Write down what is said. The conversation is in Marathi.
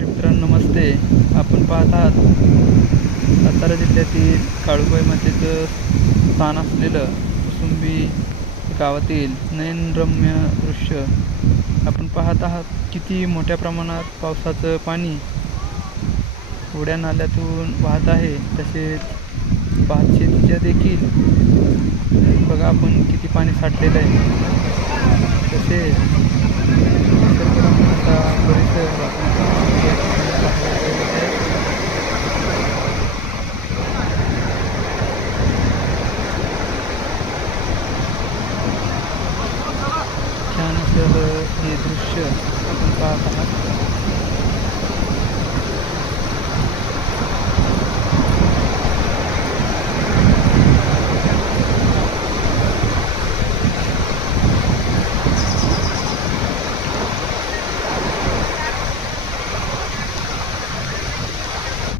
मित्रांनो नमस्ते. आपण पाहत आहात सातारा जिल्ह्यातील काळुबाईमध्ये स्थान असलेलं कुसुंबी गावातील नयनरम्य दृश्य. आपण पाहत आहात किती मोठ्या प्रमाणात पावसाचं पाणी उड्या नाल्यातून वाहत आहे. तसेच भात शेतीच्या देखील बघा आपण किती पाणी साठलेलं आहे. तर हे दृश्य आपण पाहत आहात.